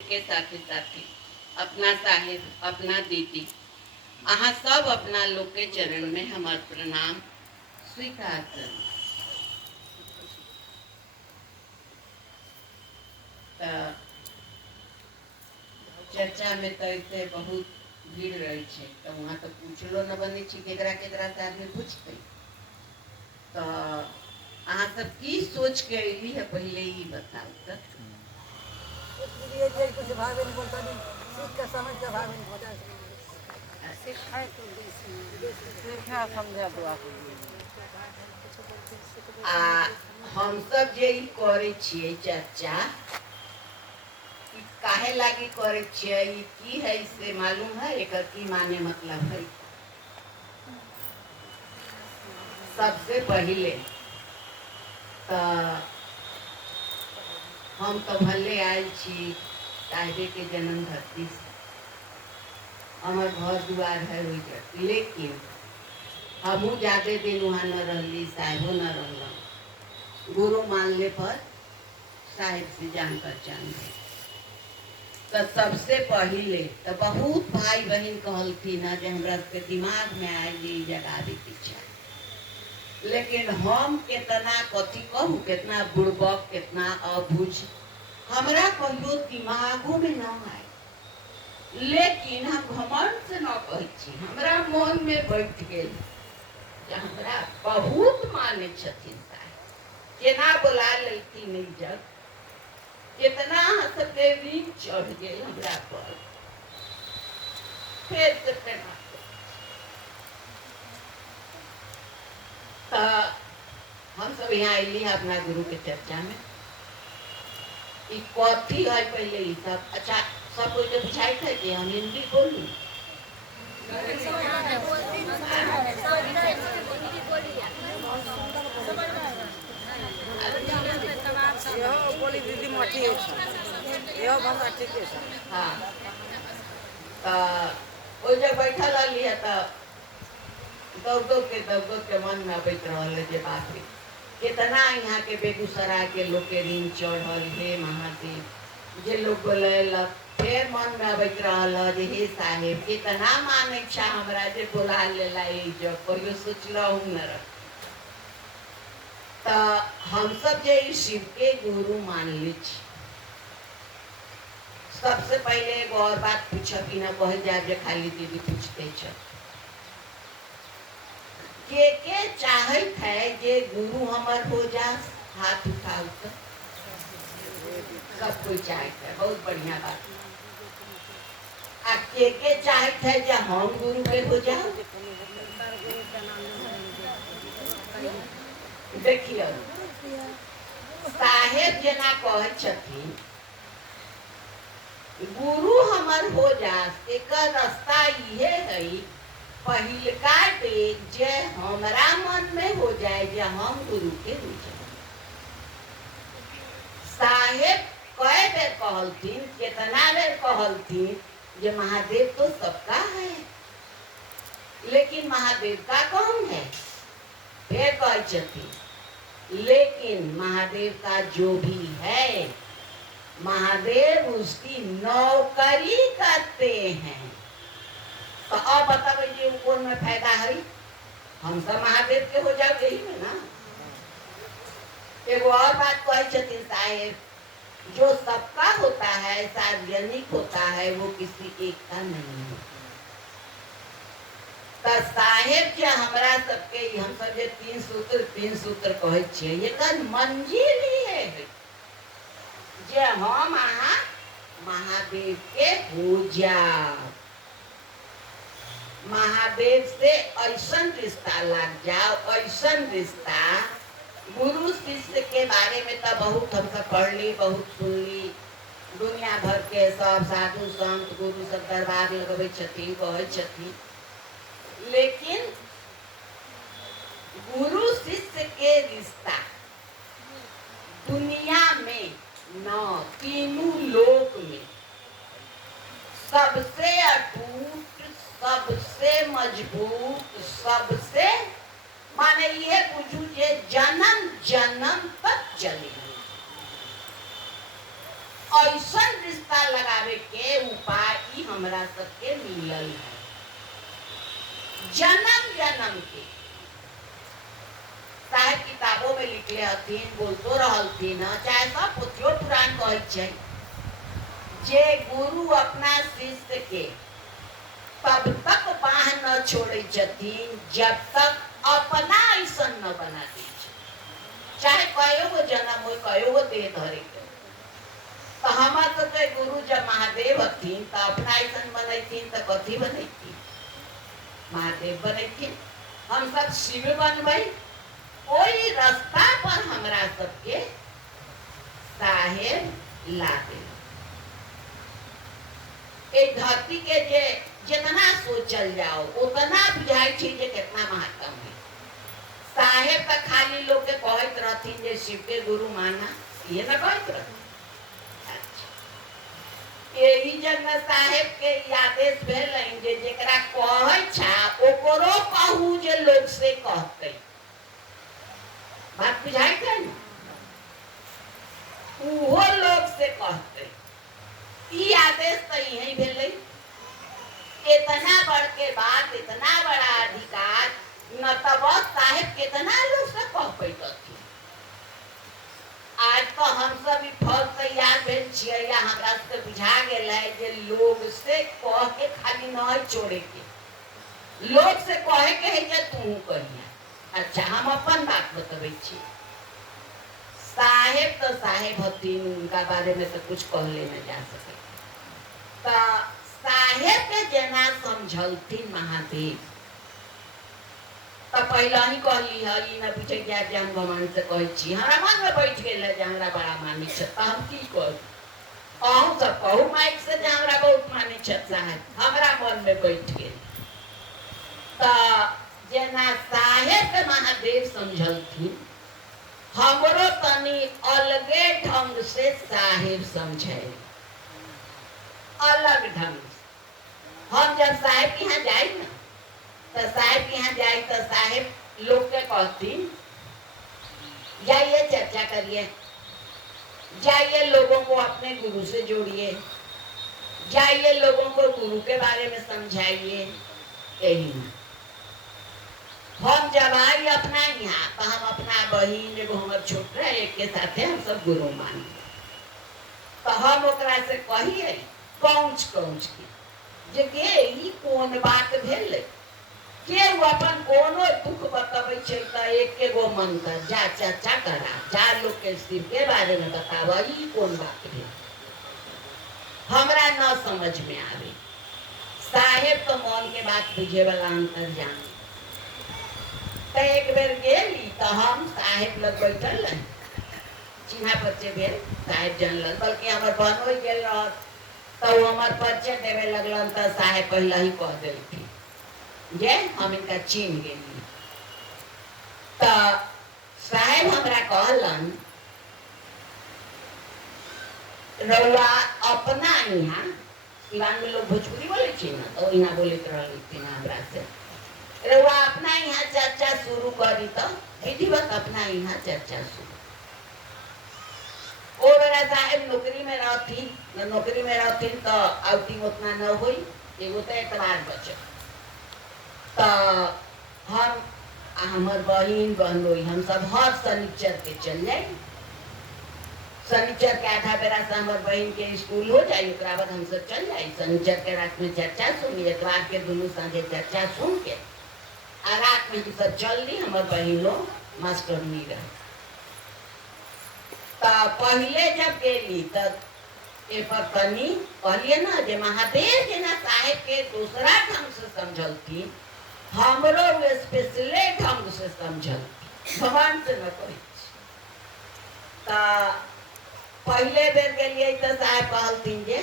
के साथे साथे अपना साहेब अपना दीदी अहाँ सब अपना लोग के चरण में हमार प्रणाम स्वीकार कर। चर्चा में तो ऐसे बहुत भीड़ रही है तो वहाँ तो पूछलो न बने केकरा केकरा से आदमी पूछते तो अहाँ सब की सोच के अली है पहले ही बताओ तो। कुछ भाग नहीं बोलता नहीं सीख का समझ का भाग नहीं बोलता सीखा समझा दुआ हम सब जे करे छिए चर्चा काहे लागी करे छिए की है इससे मालूम है एक की माने मतलब है। सबसे पहले तो हम तो भले आयल छी साहिबे के जन्म धरती से हमार घर दुआर है वही, लेकिन हमू ज्यादा दिन वहाँ न रही साहिबो न रह गुरु मानले पर साहिब से जान पहचान गए। तो सबसे पहले तो बहुत भाई बहन कहलखिन ना जे हमरा के दिमाग में आई जगावे के इच्छा, लेकिन हम कितना कथी कहूँ कितना बुड़बक कितना अबुझ हमरा कहियो दिमागो में न आए, लेकिन हम घमंड से न कहे हमरा मन में बैठ गए हमरा बहुत माने छथिन साहब केना बोला लेती नहीं जग कितना हंसते ऋण चढ़ गए हमरा पर फिर से प्रेमा तो हम सब यहाँ अली अपना गुरु के चर्चा में कथी है पहले ही सब अच्छा सब कोई तो पूछाई थे कि हम हिंदी बोलूं बोली दीदी मोटी है यह भाषा ठीक है। हाँ तो जब बैठल रही है तो दौड़ के मन में बैठ रहा जे बाप रे कितना यहाँ के बेगूसराय के लोग के ऋण चढ़ल हे महादेव जे लोग बोले फिर मन में बैठ रहा जे हे साहेब कितना मान इच्छा हमरा जे बोला लेला जब कहियो सोचलहूँ न रह तो हम सब जे शिव के गुरु मान ली सबसे पहले एगो और बात पूछब कि न कह जाए जे खाली दीदी पूछते छ के चाहत है जे गुरु हमर हो जा हाथ उठाओ तो सब कोई चाहत है बहुत बढ़िया बात आ के चाहत है जे हम गुरु के हो जाओ देखिए साहेब जना कहे छथिन गुरु हमर हो जा एक रास्ता ये है पहिलका डेग जे हमरा मन में हो जाए जे हम गुरु के हो जाए। साहेब कई बेर कहलथिन कितना बेर कहलथिन जे महादेव तो सबका है लेकिन महादेव का कौन है फिर कहे छथिन लेकिन महादेव का जो भी है महादेव उसकी नौकरी करते हैं। तो अब बताओ ये कौन में फायदा है हम सब महादेव के हो जाओ यही में ना। एगो और बात कही छथिन साहेब जो सबका होता है सार्वजनिक होता है वो किसी एक का नहीं है। तो साहेब के हमरा सबके हम सब जे तीन सूत्र कहे छिए ये मंजिल ही है जे हम आहा महादेव के हो जाओ महादेव से ऐसा रिश्ता लग जाओ ऐसा रिश्ता गुरु शिष्य के बारे में तो बहुत हम सब पढ़ ली बहुत सुन ली दुनिया भर के सब साधु संत गुरु सब दरबार लगवे छथिन कहे छथिन, लेकिन गुरु शिष्य के रिश्ता दुनिया में न तीनों लोक में सबसे अटूट सबसे मजबूत सबसे माने ये बुझू जे जन्म जन्म तक चले ऐसा रिश्ता लगावे के उपाय ई हमरा सबके मिलल है जन्म जन्म के। साहेब किताबों में लिखले हथिन, बोलतो रहलथिन, चाहे सब पोथियो पुराण कहै छै जे गुरु अपना शिष्य के तब तक बाह न छोड़े छथिन जब तक अपना ऐसा न बना दे। चाहे कयो गो जन्म हो, कयो गो देह धरे के। तो हमार तो गुरु जब महादेव हथिन तो अपना ऐसा बनैथिन तो कथी बनैथिन? महादेव बनैथिन। हम सब शिव बनबै। ओई रास्ता पर हमरा सबके साहेब लागे। ए धरती के जे जितना सोचल जाओ उतना बुझाई छी जे कितना महत्व है। साहेब का खाली लोग के कहत रहथिन जे शिव के गुरु माना, ये ना कहत रहथिन। यही जगह साहेब के आदेश भेल जे जेकरा कहै छा ओकरो कहू जे लोग से कहते। बात बुझाई है ना? उहो लोग से कहते। ई आदेश तो यही भेलै। इतना बढ़ के बात, इतना बड़ा अधिकार न तब साहेब कितना लोग से कह पैती। आज तो हम सब ई फल तैयार भेल छियै या हमरा से बुझा गेल है जे लोग से कह के खाली नहीं छोड़े के। लोग से कहे के है जे तू कहिया। अच्छा हम अपन बात बतबै छी। साहेब तो साहेब हथिन, उनका बारे में तो कुछ कहले न जा सके। तो साहेब के जना समझलथिन महादेव तो पहला ही कहली है ई न पूछे क्या जे हम भगवान से कहै छी। हमरा मन में बैठ गेल है जे हमरा बड़ा मानी छ त हम की करू। अहूँ सब कहू माइक से जे हमरा बहुत मानी छ साहेब। हमरा मन में बैठ गेल। तो जना साहेब के महादेव समझलथिन हमरो तनी अलगे ढंग से साहेब समझे। अलग ढंग से हम जब साहेब के यहाँ जाए ना तो साहेब के यहाँ जाए तो साहेब लोग के कहतीन जाइए चर्चा करिए, जाइए लोगों को अपने गुरु से जोड़िए, जाइए लोगों को गुरु के बारे में समझाइए। यही ना हम जब आई अपना यहाँ तो हम अपना बहिन एगो हमर छोटा एक के साथे हम सब गुरु मान। तो हम ओकरा से कहिए कौच कौच के जे के ई कोन बात भेल के अपन कोनो दुख बताबै छै त एक गो मंत्र जा चर्चा करा, जा लोग के शिव के बारे में बतावा। ई कोन बात भेल हमरा न समझ में आवे। साहेब तो मन के बात बुझे वाला अंतर जान। तो एक बेर गेली तो हम साहेब लग बैठल चिन्हा परिचय भेल। साहेब जानल बल्कि हमार बहन हो गेल रह तो हमार परिचय देवे लगलन तो साहेब पहले ही कह देलखिन जे हम इनका चिन्ह गेली। तो साहेब हमरा कहलन रउआ अपना यहाँ सिवान में लोग भोजपुरी बोले छी ना तो यहाँ बोले रहलखिन हमरा से रउआ अपना यहाँ चर्चा शुरू करी तो विधिवत अपना यहाँ चर्चा शुरू। और मेरा साहेब नौकरी में रहती तो आउटिंग उतना न हुई। एगो तो एतवार बचे तो हम हमार बहन बहनोई हम सब हर शनिचर के चल जाए। शनिचर के आधा बेरा से हमार बहन के स्कूल हो जाए ओकरा बाद हम सब चल जाए। शनिचर के रात में चर्चा सुनी, एतवार के दोनों साझे चर्चा सुन के आ रात में हम सब चल दी। हमार बहन लोग मास्टर नहीं रहे। तो पहले जब गेली तब ए पर तनी कहलिए ना जे महादेव के ना साहेब के दूसरा ढंग से समझलती, हमरो स्पेशले ढंग से समझलती, भगवान से न कही। तो पहले बेर गेलिए तो साहेब कहलतीन जे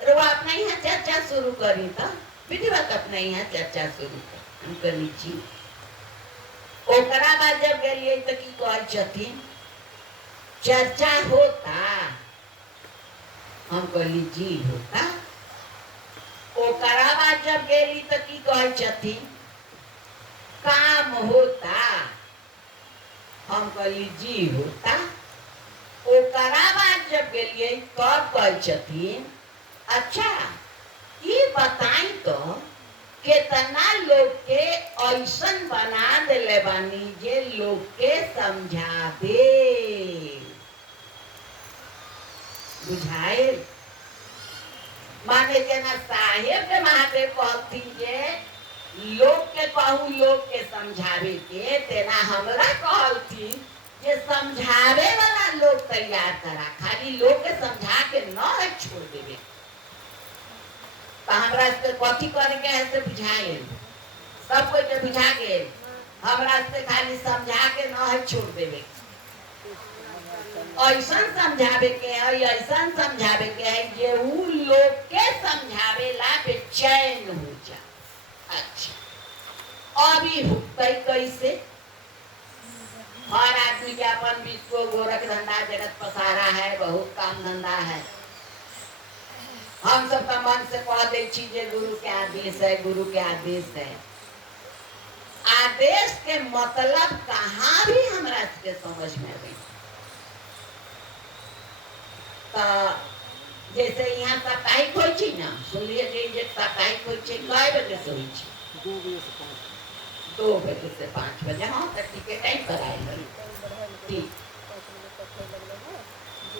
रुआ अपना यहाँ चर्चा शुरू करी। तो विधिवत अपना यहाँ चर्चा शुरू कर हम कहली जी। ओकरा बाद जब गेलिए तो की कहै छथिन चर्चा होता। हम कहली जी होता। ओकरा बाद जब गेली तो की कहै छथिन काम होता। हम कहली जी होता। ओकरा बाद जब गेलिए तब कह छथिन अच्छा ये बताई तो कितना लोग के ऐसन बना देले बानी जे लोग के समझा दे बुझाए माने जना साहेब के महादेव कहती जे लोग के कहू लोग के समझावे के तेना हमरा कहती जे समझावे वाला लोग तैयार करा खाली लोग के समझा के न छोड़ देवे तो हमरा से कथी करे के है से बुझाए सब कोई के बुझा के हमरा से खाली समझा के न छोड़ देवे ऐसा समझावे के है ऐसा समझावे के है जे उ लोग के समझावे ला बेचैन हो जा अच्छा अभी हुक्तई कैसे हर आदमी के अपन विश्व गोरख धंधा जगत पसारा है बहुत काम धंधा है हम सब का मन से कह दे जे गुरु के आदेश है गुरु के आदेश है आदेश के मतलब कहाँ भी हमरा के समझ में आई तो जैसे यहाँ साप्ताहिक होई छी ना सुनिए जे साप्ताहिक होई छी कई बजे से होई छी 2 बजे से 5 बजे हाँ तो ठीक है टाइम पर आए ठीक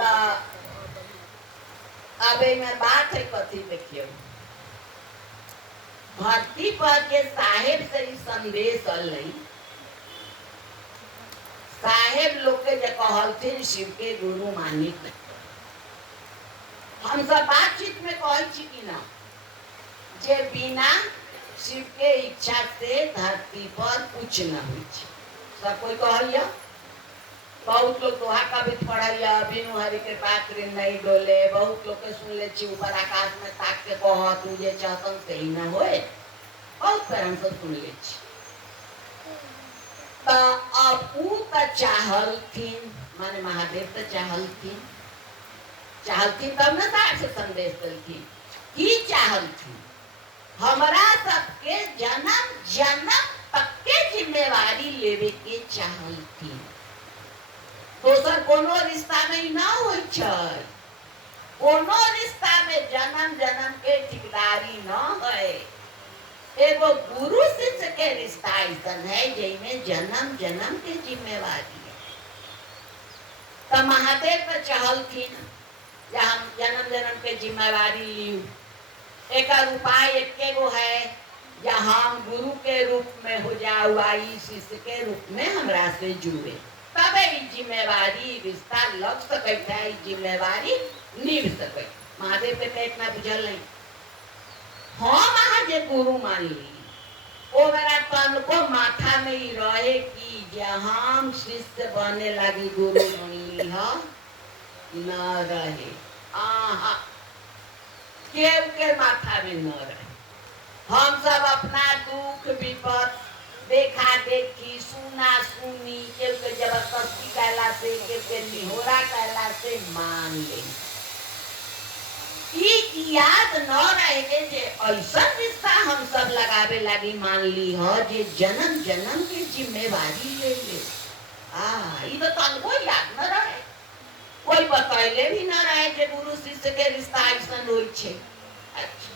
तो अब में बात है कथी देखियो धरती पर के साहेब से ही संदेश अलई साहेब लोग के जो कहलथिन शिव के गुरु मानिक हम सब बातचीत में कहे छी कि ना जे बिना शिव के इच्छा से धरती पर कुछ न हुई सब कोई कहलिया बहुत लोग दोहा का भी पढ़िया बिनु हरि के पात्र नहीं डोले बहुत लोग के सुन ले छी ऊपर आकाश में ताक के कह तू जे चाहतन से ही न होए बहुत पर हम सब सुन ले छी तो अब उ त चाहलथिन माने महादेव त चाहलथिन तब न साहब से संदेश दलथिन की चाहलथिन हमरा सबके जन्म जन्म तक के जिम्मेवारी लेवे के चाहलथिन दोसर कोनो रिश्ता में ना होई छै कोनो रिश्ता में जन्म जन्म के ठेकेदारी न है एगो गुरु शिष्य के रिश्ता ऐसा है जिसमें जन्म जन्म के जिम्मेवारी है तो महादेव पर चाहलथिन हम जन्म जन्म के जिम्मेवारी लियू एक उपाय एक गो है या हम गुरु के रूप में हो जाऊ आई शिष्य के रूप में हमरा से जुड़े तब ये जिम्मेवारी रिश्ता लग सकता है जिम्मेवारी निभ सके महादेव के इतना बुझल नहीं हम अहाँ जे गुरु मान ली वो मेरा तन को माथा में ही रहे कि हम शिष्य बने लगी गुरु बनी न रहे आहा केव के माथा में न रहे हम सब अपना दुख विपद देखा देखी सुना सुनी केव के जबरदस्ती कहला से केव के निहोरा कहला से मान ले याद न रहे जे ऐसा रिश्ता हम सब लगावे लगी मान ली हो जे जन्म जन्म के जिम्मेवारी ले ये तो तनको याद न रहे कोई बतैले भी न रहे जे गुरु शिष्य के रिश्ता ऐसा होई छे अच्छा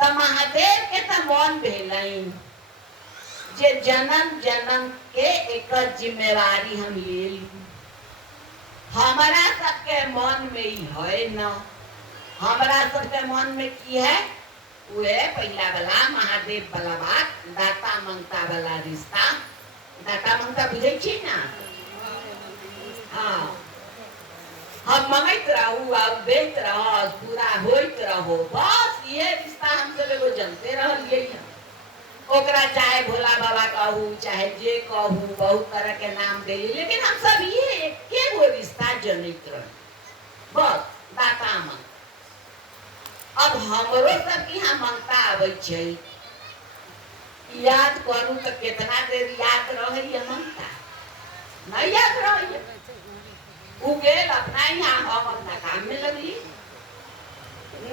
त महादेव के त मन भेलैन जे जन्म जन्म के एक जिम्मेवारी हम ले ली हमारा सबके मन में ही है न हमारा सबके मन में की है वे पहला वाला महादेव वाला बात दाता मंगता वाला रिश्ता दाता मंगता बुझे छी ना हाँ हम मंगत रहू अब देख रहो पूरा होइत रहो बस ये रिश्ता हम सब एगो जनते रहलिए ओकरा चाहे भोला बाबा कहू चाहे जे कहू बहुत तरह के नाम देली लेकिन हम सब ये एके गो रिश्ता जनित रह बस दाता मंग अब हमरो सब की यहाँ मंगता आवे छै याद करू तो कितना देर याद रहे मंगता नहीं याद रहे उगेल अपना यहाँ हम अपना काम में लगली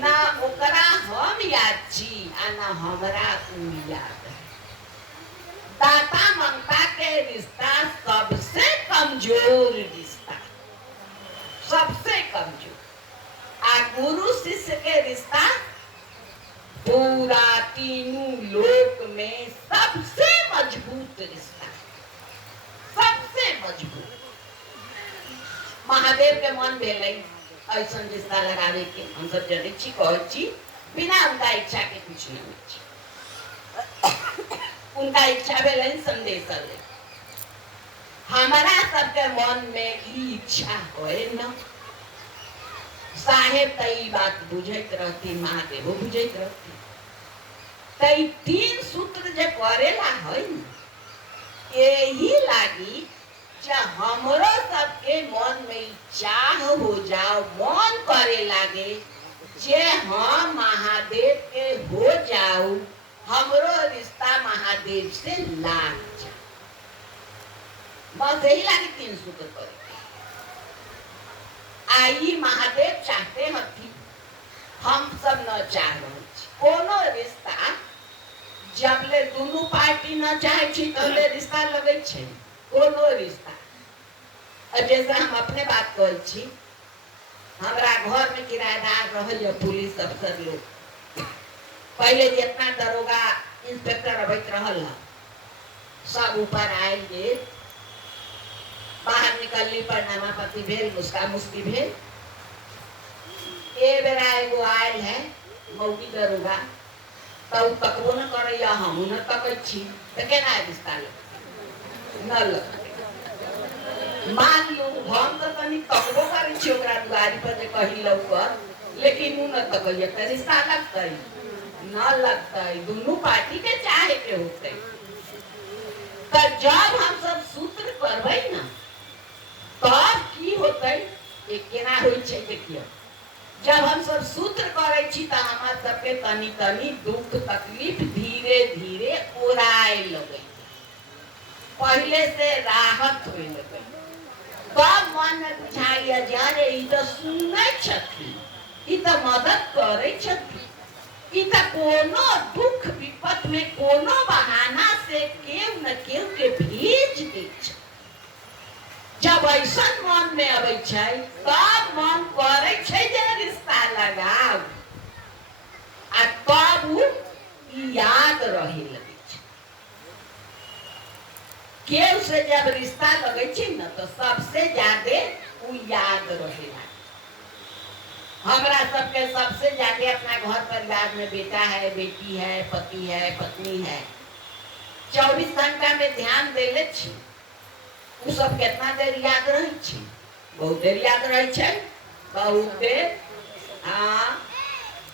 ना ओकरा हम याद छी आ ना हमरा उ याद है दाता मंगता के रिश्ता सबसे कमजोर रिश्ता सबसे कमजोर। आ गुरु शिष्य के रिश्ता पूरा तीनों लोक में सबसे मजबूत रिश्ता, सबसे मजबूत। महादेव के मन भेलै ऐसा रिश्ता लगावे के, हम सब जने छी, कहै छी, बिना उनका इच्छा के कुछ नहीं होई छै। उनका इच्छा भेलै संदेश ले। हमारा सबके मन में ई इच्छा होए न। साहेब तई बात बुझैत रहती, महादेव बुझैत रहती। तई तीन सूत्र जे करेला है न, यही लागी जब हमरो सबके मन में चाह हो जाओ, मन करे लागे जे हम महादेव के हो जाऊ, हमरो रिश्ता महादेव से लाग जाए। बस यही लागे तीन सूत्र करे। आई महादेव चाहते हथी, हम सब न चाह रहे। कोनो रिश्ता जबले दोनों पार्टी न चाहे छी तबले रिश्ता लगे छै। कोनो रिश्ता जैसे हम अपने बात कहै छी, हमरा घर में किराएदार रहल पुलिस अफसर लोग, पहले जितना दरोगा इंस्पेक्टर अबैत रहल सब ऊपर आयल जे बाहर निकलली पर नामापति भेल, मुस्का मुस्की भेल। ए बेरा एगो आयल है मौगी दरोगा, तब तकबो न करैया, हमहू न तकै छी, त केना रिश्ता न लग। मान लो हम तो तनी तकबो करै छी ओकरा दुआरी पर जे कही लौकर, लेकिन उ न तकैया, त रिश्ता लगतै न लगतै। दोनों पार्टी के चाहे के होतै। त जब हम सब सूत्र करबै न, तब की होतै, एक केना होई छै देखियो। जब हम सब सूत्र करे छी त हमार सबके तनी तनी दुख तकलीफ धीरे धीरे ओराए लगे, पहले से राहत होए लगे। तब मन में बुझाइया जे ई तो सुनै छथिन, ई तो मदद करे छथिन, ई तो कोनो दुख विपत में कोनो बहाना से केहू न केहू के भेज दै छै। जब ऐसा मन में अबै छै, तब मन करे छै जे रिश्ता लगाओ, आ तब उ याद रहे लगे छै। केहू से जब रिश्ता लगे छै न, तो सबसे ज्यादा उ याद रहेला। हमरा सबके सबसे ज्यादा अपना घर परिवार में बेटा है, बेटी है, पति है, पत्नी है, 24 घंटा में ध्यान देले छी। उ सब कितना देर याद रही छी, बहुत देर याद रही छै, बहुत देर। हाँ,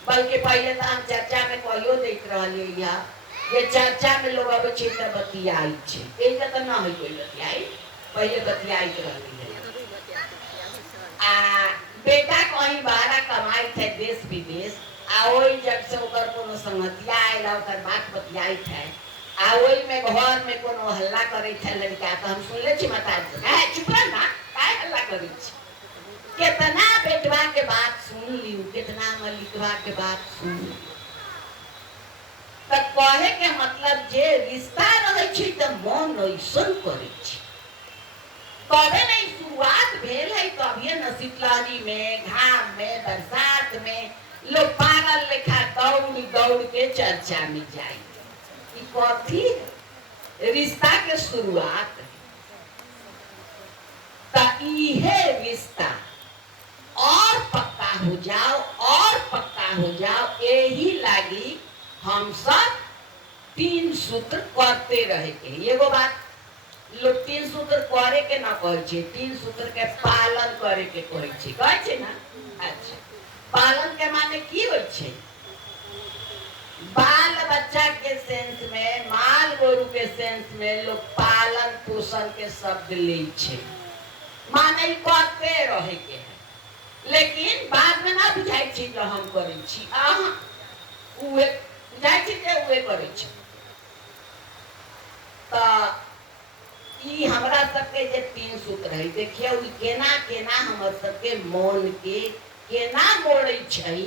बल्कि पहले तो हम चर्चा में कहियो देख रहलिए या ये चर्चा में लोग अब छै त बतियाई छै, एजा त ना होई कोई बतियाई, पहले बतियाई रहली है। आ बेटा कहीं बाहर कमाई थे देश विदेश, आ ओई जब से ओकर कोनो संगतिया आइला ओकर बात बतियाई थे, आ ओई में घर में कोनो हल्ला करे थे लड़का, तो हम सुन ले छी माताजी से, चुप रह ना, काहे हल्ला करे छी। कितना बेटवा के बात सुन लियो, कितना मलिकवा के बात सुन लियो। त कहे के मतलब जे रिश्ता रहे छी त मन ऐसन करे छी। कबे नहीं शुरुआत भेल है, कभी न शीतलहरी में, घाम में, बरसात में लोग पागल लेखा दौड़ दौड़ के चर्चा में जाए। कथी रिश्ता के शुरुआत है, रिश्ता और पक्का हो जाओ, और पक्का हो जाओ, यही लागी हम सब तीन सूत्र करते रहे के। एगो बात लोग तीन सूत्र करे के ना कहे छे, तीन सूत्र के पालन करे के कहे छे, कहे छे ना। अच्छा, पालन के माने की होय छे? बाल बच्चा के सेंस में, माल गोरु के सेंस में लोग पालन पोषण के शब्द ले छे, माने करते रहे के है। लेकिन बाद में ना बुझाई छे जो हम करे छी, उहे बुझाई छे जे उहे करे छे। त ई हमरा सबके जे तीन सूत्र है, देखिए उ केना केना हमर सबके मन के केना मोड़े छै,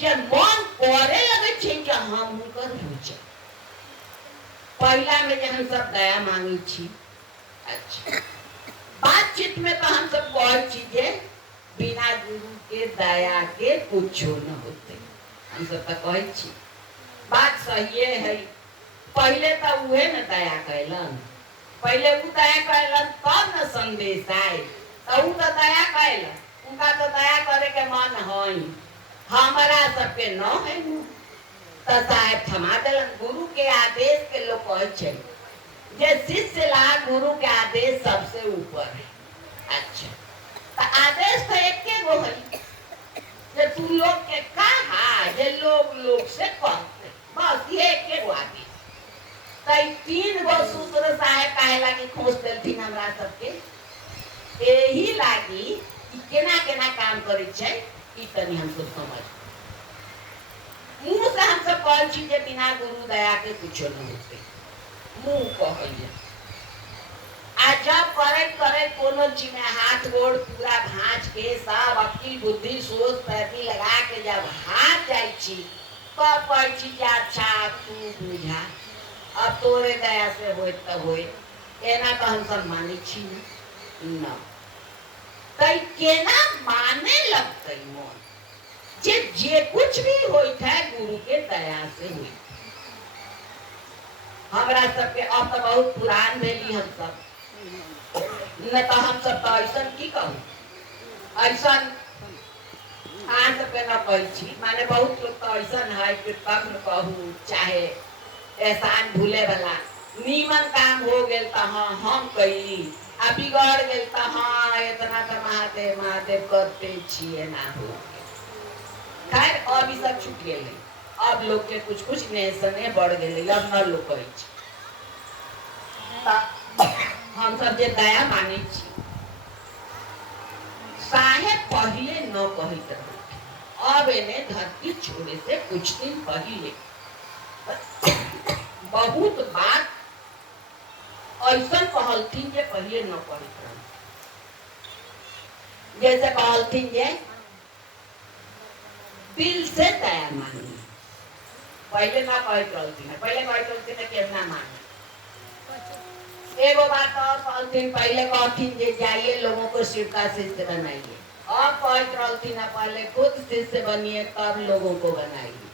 जे मन करे लगे छै कि हम हुनकर हो जाए। पहला में जे हम सब दया मांगे छी, अच्छा बातचीत में तो हम सब कहे छी जे बिना गुरु के दया के कुछो न होते। हम सब तो कहे छी बात सही है। पहले तो उहे न दया कैलन, पहले उ दया कैलन तब न संदेश आए। तो उ तो दया कैलन, उनका तो दया करे के मन है, हमारा सबके न है। तो साहेब थमा दिलन। गुरु के आदेश के लोग कहे छे जे शिष्य ला गुरु के आदेश सबसे ऊपर है। अच्छा, तो आदेश तो एक के गो है जे तू लोग के कहा जे लोग से कहते, बस ये एक के गो आदेश। तो तीन गो सूत्र साहेब काहे लागी खोज देलथिन हमरा सबके, एही लागी कि केना केना काम करे छै ई तनी हम सब समझ। मुंह से हम सब कहै छी जे बिना गुरु दया के कुछो न होते, मुंह कहैया। आ जब करे करे कोनो चीज में हाथ गोड़ पूरा भांज के सब अक्ल बुद्धि सोच पैती लगा के जब हाथ जाई छी तब कहै छी जे अच्छा तू बुझा, अब तोरे दया से होय त होय। एना तो हम सब माने छी न। कई केना माने लगते मन जे कुछ भी होइत है गुरु के दया से हुई। हमरा सबके अब तो बहुत पुरान भेली हम सब, न तो हम सब तो ऐसा की कहूँ, ऐसा हाँ सबके न कही छी। माने बहुत लोग तो ऐसा है कि तब न कहूँ, चाहे एहसान भूले वाला नीमन काम हो गए तो हाँ हम कही, आ बिगड़ गए तो हाँ इतना तो महादेव महादेव करते छिए ना हो। खैर अब ई सब छूट गए, अब लोग के कुछ कुछ नेसने बढ़ गए, अब न लोग कहे छी। हम सब जे दया माने छी साहेब पहले न कहित रहे। अब इन्हें धरती छोड़े से कुछ दिन पहले बहुत बात ऐसा कहलथिन जे पहले न कहित रहे। जैसे कहलथिन जे दिल से दया मानी, पहले ना कहत रहलथिन, पहले कहत रहलथिन कि ना मानी। एगो बात और कहलथिन, पहले कहथिन जे जाइए लोगों को शिव का शिष्य बनाइए। अब कहत रहलथिन पहले खुद शिष्य बनिए तब लोगों को बनाइए।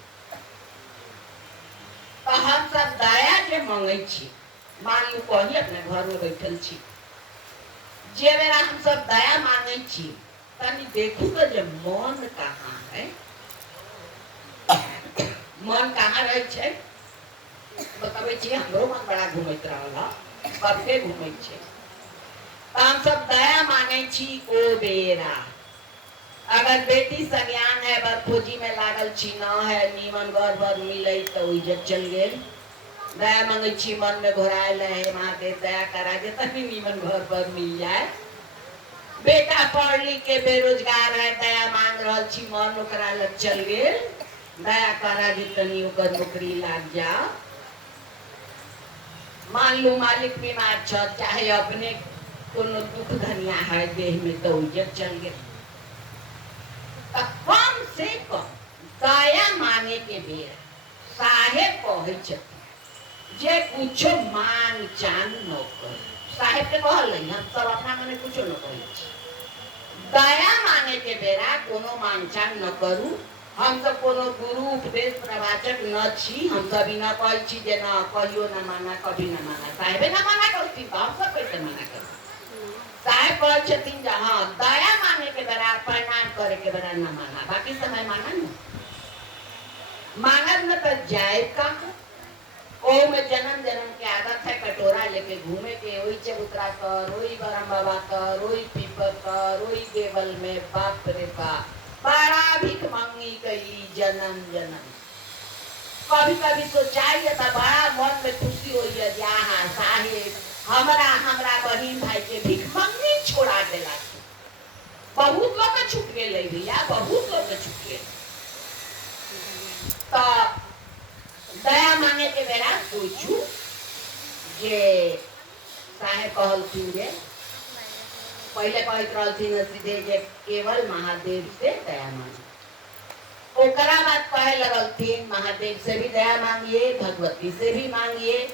तो हम सब दया जे मांगे छी, मान लू कही अपने घर में बैठल छी, जे बेरा हम सब दया मांगे छी तनी देखू तो जे मन कहाँ है, मन कहाँ रहे छे बताबे छी। हमरो मन बड़ा घूमत रहल, सबके घूमे छे। हम सब दया मांगे छी ओ बेरा अगर बेटी सज्ञान है बर फौजी में लागल छी, न है नीमन घर बर मिले तो इज्जत चल गेल। दया मांगे छी मन में घोरायल है, महादेव दया करा दे तनी नीमन घर पर मिल जाए। बेटा पढ़ लिख के बेरोजगार है, दया मांग रहल छी मन ओकरा लग चल गेल, दया करा दे तनी ओकर नौकरी लाग जा। मान लो मालिक बीमार छ, चाहे अपने कोनो दुख धनिया है देह में तो इज्जत चल गए। कम से कम दया माने के बेर साहेब कहे छथिन जे कुछो मान चान न कर। साहेब के कहल नहीं, हम सब अपना मने कुछो न कहे छी। दया माने के बेरा कोनो मान चान न करू। हम सब कोनो गुरु उपदेश प्रवाचक न छी, हम सब न कहे छी जे न कहियो न माना कभी न माना। साहेबे न माना करती तो हम सब कैसे माना करती। साहेब कहे छथिन जे हाँ दया माने के बेरा प्रणाम करे के बेरा न माना, बाकी समय माना न मानव न तो जाए का। ओ में जन्म जन्म के आदत है कटोरा लेके घूमे के, वही चबूतरा कर, वही बरम बाबा कर, वही पीपर कर, वही देवल में। बाप रे बाप, बड़ा भीख मांगी गई जन्म जन्म। कभी कभी सोचाइए तो बड़ा मन में खुशी हो साहेब हमरा बहन भाई के भीख मांगनी छोड़ा देला। बहुत लोग के छूट गए भैया, बहुत लोग के छूट गए। तो दया मांगे के बेरा सोचू जे साहेब कहलथिन जे पहले कहत रहलथिन सीधे जे केवल महादेव से दया मांगे। ओकरा बाद कहे लगलथिन महादेव से भी दया मांगिए, भगवती से भी मांगिए,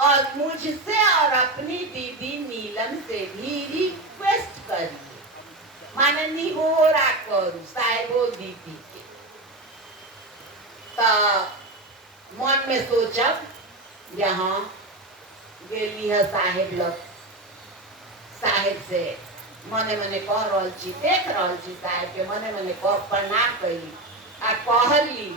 और मुझसे और अपनी दीदी नीलम से भी रिक्वेस्ट करिए। माने निहोरा करू साहेबो दीदी के। तो मन में सोचब यहाँ गेली है साहेब लोग, साहेब से मने मने कह रहल छी, देख रहल छी साहेब के, मने मने कह प्रणाम कैली आ कहली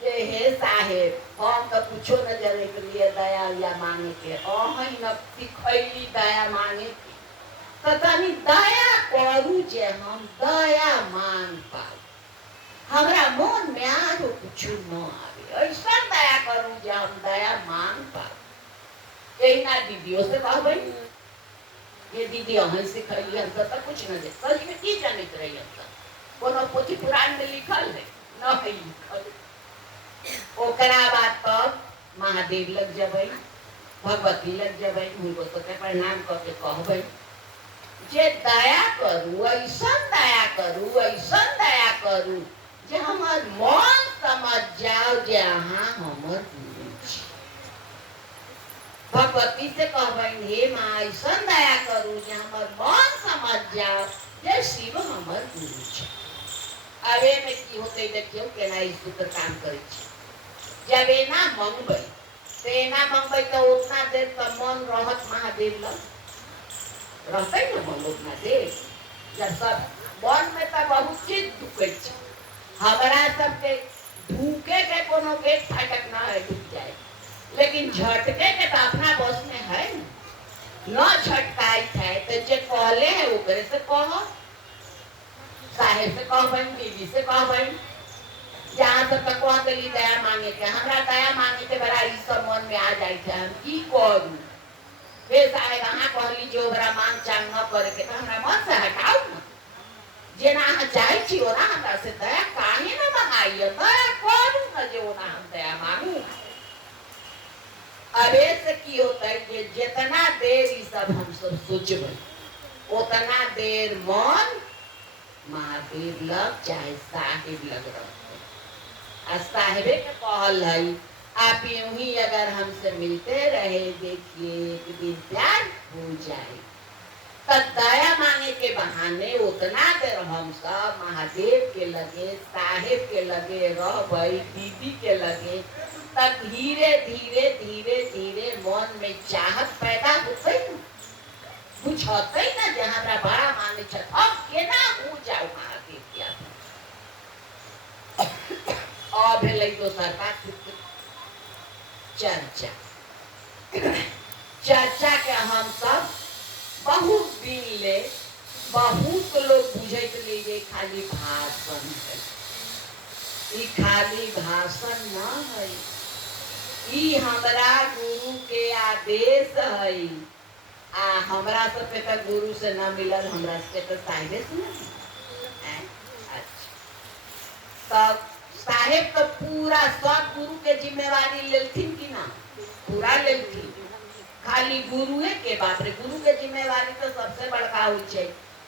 जे हे साहेब हम तो कुछो न जाने के लिए दया या मांगे के, अहीं न सिखैली दया मांगे के, तो तनी दया करू जे हम दया मांग पाऊ, हमरा मन में आरो कुछो न आवे, ऐसा दया करू जे हम दया मांग पाऊ। यही ना दीदियों से कहबै, ये दीदी अहीं सिखैली हम तो कुछ न दे, सच में की जानत रही हम तो, कोनो पोथी पुराण में लिखल है न है लिखल। ओकरा बाद तब महादेव लग जबै, भगवती लग जबै, उनको सबके प्रणाम करके कहबै जे दया करू, ऐसन दया करू, ऐसन दया करू जे हमर मन समझ जाओ जे अहाँ हमर गुरु छी। भगवती से कहबैन हे माँ ऐसन दया करू जे हमर मन समझ जाओ जे शिव हमर गुरु छै। अब में की होते देखियो केना ई सूत्र काम करे छै। जब एना मंगबै तो एना मंगबै तो उतना देर तो मन रहत महादेव लग, रहते न मन उतना देर, जब सब मन में तो बहुत चीज ढुकै छै, हमरा सबके ढूके के कोनो गेट फाटक ना है, ढुक जाए, लेकिन झटके के तो अपना बस में है न झटकाई है, तो जे कहले है ओकरे से कहो, साहेब से कहबैन, दीदी से कहबैन, जहाँ तक कह देली दया मांगे के, हमरा दया मांगे के बड़ा ई सब मन में आ जाए थे, हम की करू हे साहेब अहाँ कहली जो ओकरा मांग चांग न करे के, तो हमरा मन से हटाऊ न, जेना अहाँ चाहे छी ओना हमरा से दया काहे न मंगाइए, दया करू न जे ओना हम दया मांगू। अबे से की होता है कि जितना देर ई सब हम सब सोचबै उतना देर मन महादेव लग चाहे साहेब लग रहते। साहेबे के कहल है आप यूं ही अगर हमसे मिलते रहे देखिए एक दिन प्यार हो जाए, तब दया मांगे के बहाने उतना देर हम सब महादेव के लगे साहेब के लगे रहबै, दीदी के लगे, तब धीरे धीरे धीरे धीरे मन में चाहत पैदा होते न, कुछ होते न जे हमरा बड़ा माने छ, अब केना हो जाओ महादेव के अब भेलै दोसर बात चर्चा। चर्चा के हम सब बहुत दिन ले बहुत लोग बुझैत ले जे खाली भाषण है, ई खाली भाषण न है, ई हमरा गुरु के आदेश है, आ हमरा सबके तो गुरु से न मिलल, हमरा सबके तो साहेब से न। तब साहेब तो पूरा सब गुरु के जिम्मेवारी लेलथिन कि ना, पूरा लेलथिन, खाली गुरुए के बाप रे, गुरु के जिम्मेवारी तो सबसे बड़का होई छै,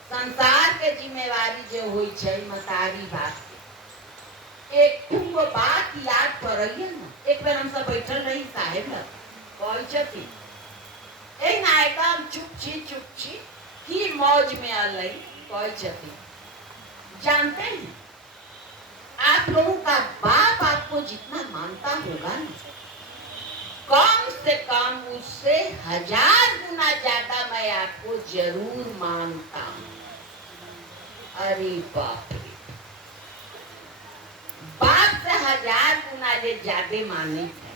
संसार के जिम्मेवारी जो होई छै मतारी बात के। एक खूब बात याद पड़ैया न, एक बेर हम सब बैठल रही साहेब कहै छथिन ए ना एकदम चुप छी की मौज में अलई, कहै छथिन जानते हैं आप लोगों का बाप आपको जितना मानता होगा ना, कम से कम उससे 1000 गुना ज्यादा मैं आपको जरूर मानता हूँ। अरे बाप रे, बाप से 1000 गुना जे ज्यादा माने थे,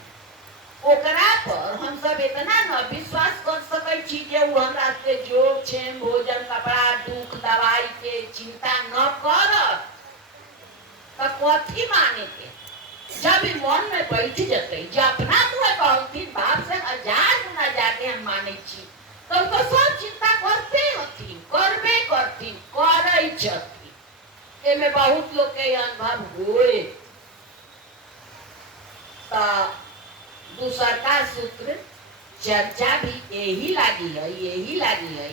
ओकरा पर हम सब इतना न विश्वास कर सकै छी जे वो हमरा से जोग छेम भोजन कपड़ा दुख दवाई के चिंता न करत, तब कथी माने के। जब मन में बैठ जते, जब अपना मुँह कहती बाप से 1000 गुना ज्यादा हम माने छी, तो सब चिंता करते हथिन, करबे करथिन, करै छथिन। एमे बहुत लोग के अनुभव होए। दूसर का सूत्र चर्चा भी यही लागी है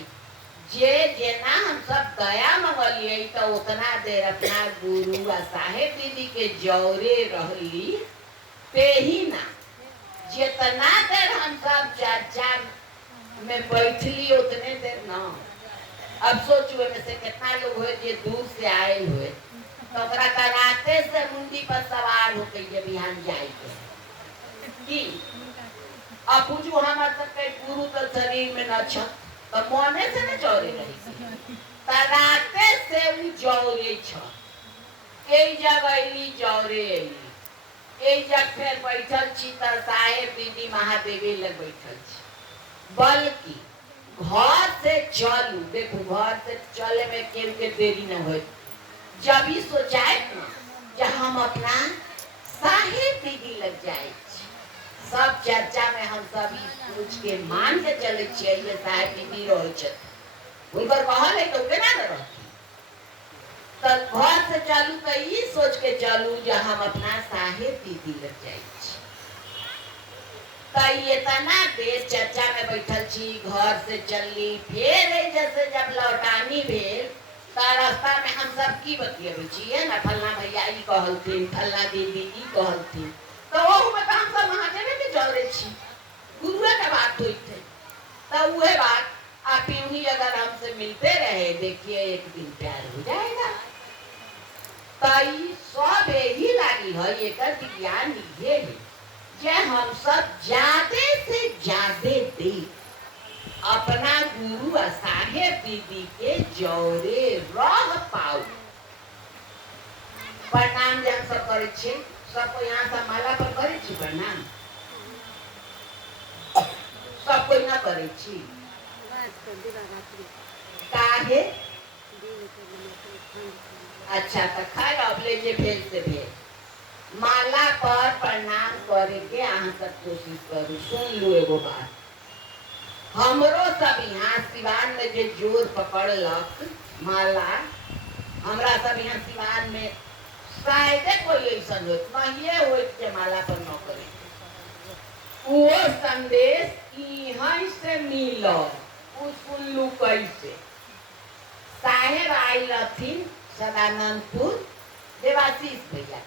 जे जेना हम सब दया मंगलिए तो उतना देर अपना गुरु आ साहेब दीदी के जौरे रहली पे ही ना, जितना देर हम सब चर्चा में बैठली उतने देर ना। अब सोचो में से कितना लोग हुए जो दूर से आए हुए तो ओकरा कराते से मुंडी पर सवार होके ये बिहान जाए कि अब बुझू हमार सबके गुरु तो शरीर में न छ तो मने से न जौरे रही कराते से उ जौरे छ एई जगैली जौरे एली एई जग फिर बैठल छी त साहेब दीदी महादेवी लग बैठल छी बल्कि घर से चलू देखो घर से चले में केहू के देरी न हो जब ही सोचाए ना जब हम अपना साहेब दीदी लग जाए सब चर्चा में हम सब सोच के मान के चले ये साहेब दीदी रहे छथिन उनकर कहल है तो केना न रहती तो घर से चलू तो ये सोच के चलू जब हम अपना साहेब दीदी लग जाए तो ये तना देर चर्चा में बैठल छी घर से चलली फिर जैसे जब लौटानी भेल तो रास्ता में हम सब की बतियाबे छिए ना फलना भैया ई कहलथिन फलना दीदी ई कहलथिन तो वो में हम सब महादेव के जौरे छी गुरुए के बात हुई थे तो वह बात आप यूं अगर हमसे मिलते रहे देखिए एक दिन प्यार हो जाएगा तो सब यही लागी है एक विज्ञान ये है कि हम सब ज्यादा से ज्यादा दे अपना गुरु और साहेब दीदी के जौरे रह पाओ प्रणाम जे हम सब करे छे सबको यहाँ सब माला पर करे छी प्रणाम सब कोई ना करे छी काहे अच्छा तो खाए अब ले जे भेल से भेल माला पर प्रणाम करे के अहाँ सब कोशिश करू सुन लो एगो बात हमरो सब यहाँ सिवान में जे जोर पकड़लक माला हमरा सब यहाँ सिवान में शायद कोई ऐसा नहीं हो के माला पर न करे वो संदेश यहाँ से मिल सुनलू कैसे साहेब आई रहथिन सदानंदपुर देवाशीष भैया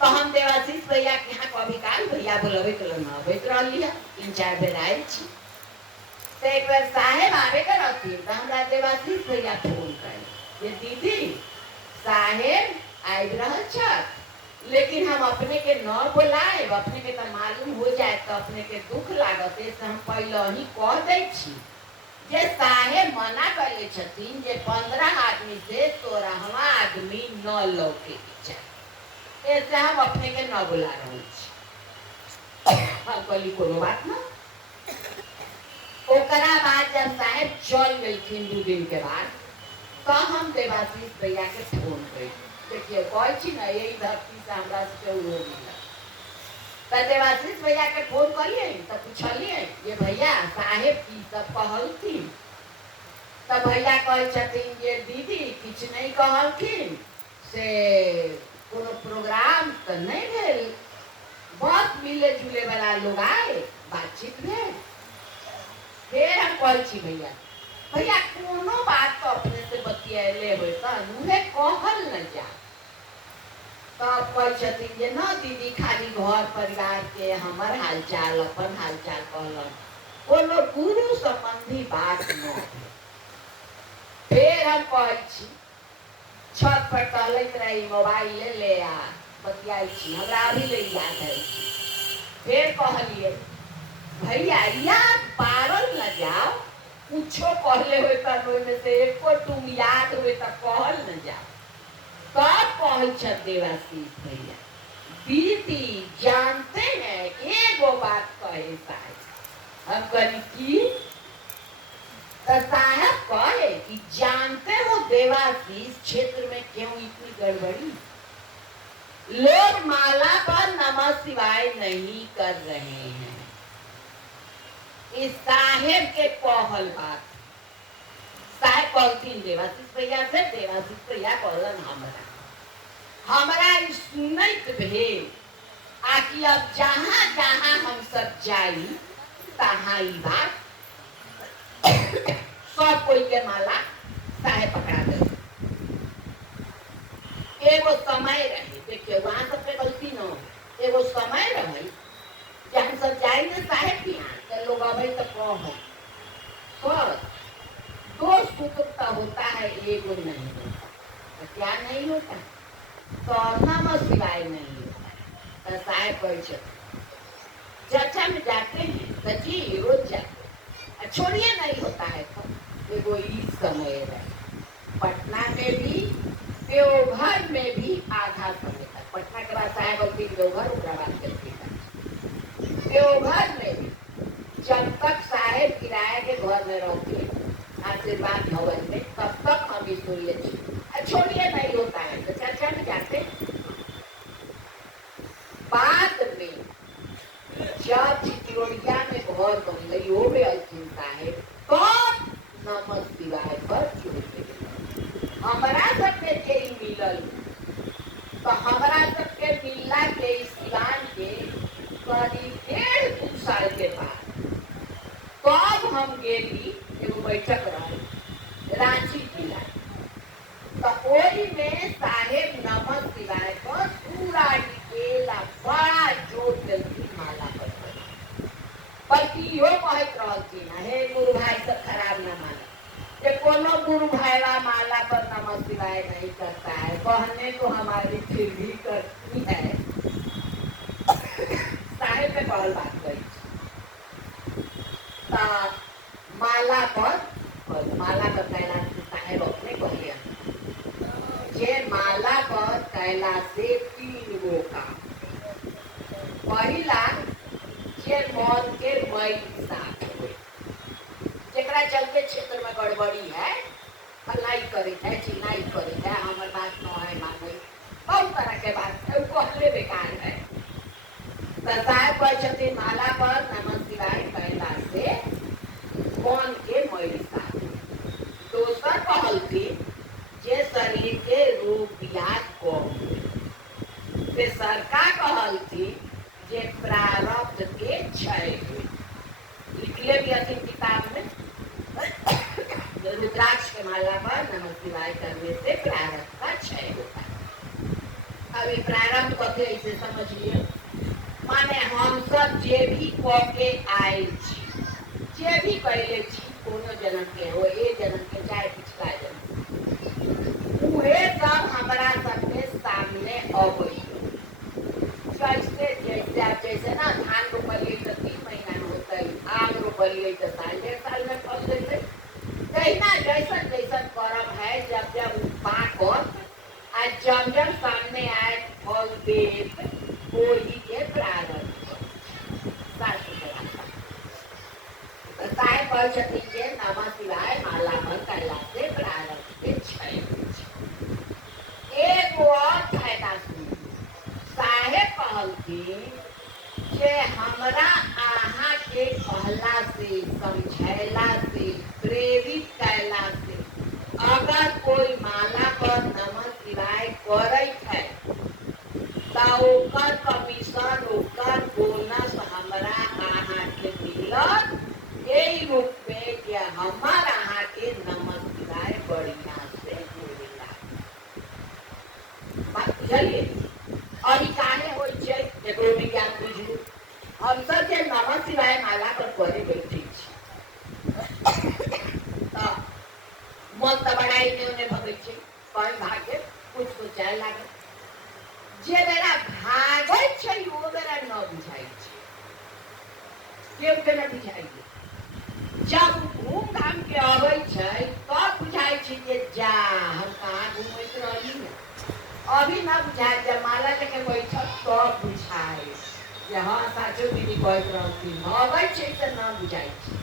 तो हम देवाशीष भैया के यहाँ कभी काल भैया बोलबे के न अबैत रहली है 3-4 बेर आयल छी तो एक बार साहेब आबे के रहथिन तो हमरा देवाशीष भैया फोन कर ये दीदी साहेब आबि रहल छथि लेकिन हम अपने के न बोलाए अपने के तो मालूम हो जाए तो अपने के दुख लागत से हम पहले ही कह दै छी जे साहेब मना करले छथिन जे 15 आदमी से 16वां आदमी न लौके के चाही ऐसे हम अपने के न बुला रहे छी हम कहली कोनो बात ना ओकरा बाद जब साहेब चल गइथिन 2 दिन के बाद तो हम देवाशीष भैया के फोन करी देखिए कह छी ना यही धरती से हमरा से हो मिला तो देवाशीष भैया के फोन करिए तो पूछलिए ये भैया साहेब की सब कहलथिन तो भैया कहे छथिन ये दीदी किछ नहीं कहलथिन से कोनो प्रोग्राम तो नहीं भेल बहुत मिले जुले वाला लोग आए बातचीत भेल फिर हम कहे छी भैया भैया कोनो बात तो अपने से बतियाले हो उन्हें कहल न जा तब कहे छथिन जे न दीदी खाली घर परिवार के हमर हालचाल अपन हालचाल कहलन कोनो गुरु संबंधी बात न फिर हम कहे छी छत पर टहलैत रही मोबाइल ले आ बतियाई छी हमरा अभी ले याद है फिर कहलिए भैया याद पारल न जाओ कुछो कहले हुए तो में से एको तुम याद हुए तो कहल न जाओ तब पहुंच देवाशीष भैया दीदी जानते हैं एगो बात कहे साहब हम कही की तो साहब कहे कि जानते हो देवाशीष क्षेत्र में क्यों इतनी गड़बड़ी लोग माला पर नमः शिवाय नहीं कर रहे हैं इस साहेब के कहल बात साहेब कहतीन देवाशीष भैया से देवाशीष भैया कहलन हमरा सुनैत भेल आकि अब जहाँ जहाँ हम सब जाई तहाँ ई बात सब कोई के माला साहेब पकड़ा दे एगो समय रहे देखिए वहाँ सब पे गलती न एगो समय रहे जहाँ सब जाई न साहेब के यहाँ तो लोग अबे तो कह दोस्त सुख तो होता है, एगो नहीं होता। तो क्या नहीं होता? तो नमः शिवाय नहीं होता। तो साहेब कहे चर्चा में जाते हैं तो जी रोज जाते, छोड़िए नहीं होता है तो एगो इस समय है पटना में भी, देवघर में भी आधा समय तक। पटना के बाद साहेब और देवघर उग्रवाद करते हैं। देवघर में भी जब तक साहेब किराए के घर में रहते आशीर्वाद भवन में, तब तक हम ईश्वरीय छोड़िए नहीं होता है तो चर्चा में जाते। बाद में जब चित्रोड़िया में घर बन गई हो गए साहेब, तो नमः शिवाय पर जोड़ हमारा सबके जे मिलल, तो हमारा सबके मिलला के सिवान के करीब 1.5 साल के बाद तब हम गेली एगो बैठक रहे रांची जिला। तो ओई में साहेब नमः शिवाय पर पूरा डिटेला बड़ा जोर देती माला पर। बल्कि यो कहत रहती ना, हे गुरु भाई सब खराब ना माना, ये कोनो गुरु भाईवा माला पर नमः शिवाय नहीं करता है, कहने को हमारी फिर भी करती है। साहेब पे कहल बात कही माला पर कैलाश साहेब अपने कहलिए जे माला पर कैलाश से 3 गो काम। पहला जे मन के मई साफ हुए, जेकरा चलते क्षेत्र में गड़बड़ी है, हल्लाई करे है, चिल्लाई करे है, हमार बात न है माने, बहुत तरह के बात है, कहले बेकार है। तो साहेब कहते माला पर नमः शिवाय कैलाश से मन के मई साफ। दोसर कहल थी जे शरीर के रोग ब्याज कम हुए। तेसरका कहल थी जे प्रारब्ध के क्षय हुए। लिखले भी अथी किताब में रुद्राक्ष के माला पर नमः शिवाय करने से प्रारब्ध का क्षय होता है। अभी प्रारब्ध कथे ऐसे समझिए, माने हम सब जे भी कह के आए छी, जे भी कहले छी, कोनो जन्म के हो, ए जन्म के चाहे पिछला जन्म, उहे सब हमारा सबके सामने अबै। जैसे ना धान रोपलिए तो 3 महीना में होता, आम रोपलिए तो 1.5 साल में फल देते। तहिना जैसन जैसन कर्म है, जब जब पाकत आ जब जब सामने आए फल देत, वही के प्रारब्ध साहेब कहते जे नमः शिवाय माला पर कैलाश से प्रारब्ध के क्षय। एक और फायदा सुन, साहेब कहलखिन जे हमरा आहा के कहला से, समझैला से, प्रेरित कैला से अगर कोई माला पर नमः शिवाय करैत है तो ओकर कमीशन, ओकर बोनस हमरा आहा के मिलत, यही रूप में कि हमार आहा के नमः शिवाय बढ़िया से बोलेला। बात बुझलिए? और ई काहे होई छै एकरो विज्ञान बुझू। हम सब जे नमः शिवाय माला पर करे बैठे छी तो मन तो बड़ा इने उने भगै छै, कहीं भागे कुछ सोचाए लागे, जे बेरा भागै छै ओ बेरा न बुझाई छै, केओ के न बुझाई। जब घूम घाम के अबै छै तब बुझाई छै जे जा हम कहाँ घूमैत रही न, अभी न बुझाए। जब माला लेके बैठल तब बुझाए जे हाँ साचो दीदी कहत रहथिन, अबै छै त न बुझाई छै।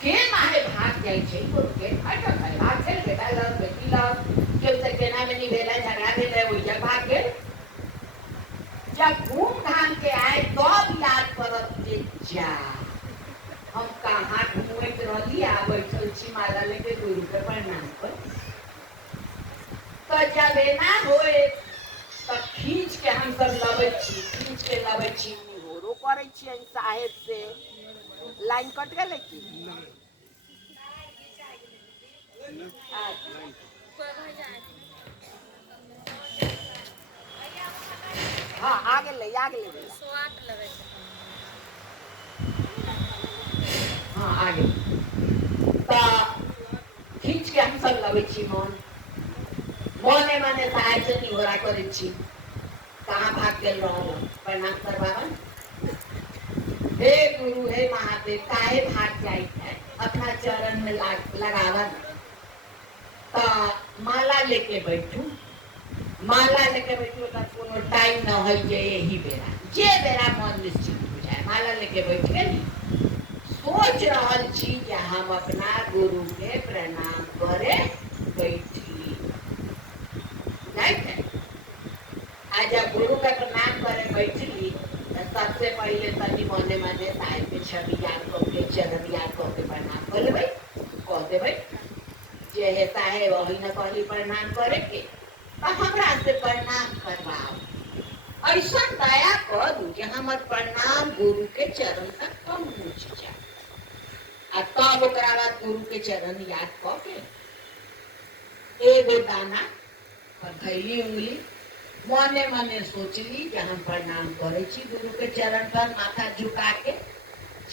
के माहे भाग जाई छै के हटक है, भाग चल बेटा लग बेटी लग, केओ से केना में नहीं भेला, झगड़ा भेले वही जब भाग गेल। जब घूम घाम के आए तब याद करत जे जा हम कहाँ घूमैत रही, आ बैठल छी माला लेके गुरु के प्रणाम कर। तो जब एना होए तो खींच के हम सब लबै छी, खींच के लबै छी, निहोरो करै छी साहेब से। लाइन कट गेलै की? हाँ आ गेलै हाँ आ गेलै। खींच के हम सब लगे छी मने मने साहब से निहोरा करे छी कहाँ भाग गेल रहो प्रणाम करवावन हे गुरु हे महादेव काहे भाग जाए है अपना चरण में लगावन तो माला लेके बैठू कोनो टाइम न हो जे यही बेरा जे बेरा मन निश्चित हो जाए माला लेके बैठ गई सोच रहल छी कि हम अपना गुरु के प्रणाम करे बैठी नहीं आज जब गुरु का प्रणाम करे बैठली तो सबसे पहले तनी मने मने साहिब के छवि याद करके चरण याद करके प्रणाम कर लेबै कह देबै जे हे साहेब वही न कहली प्रणाम करे के तो हमरा से प्रणाम करवाओ ऐसा दया करू कि हमर प्रणाम गुरु के चरण तक पहुँच जाए आ तब ओकरा बाद गुरु के चरण याद क के एगो दाना पर धैली उंगली मने मने सोचली कि हम प्रणाम करे छी गुरु के चरण पर माथा झुका के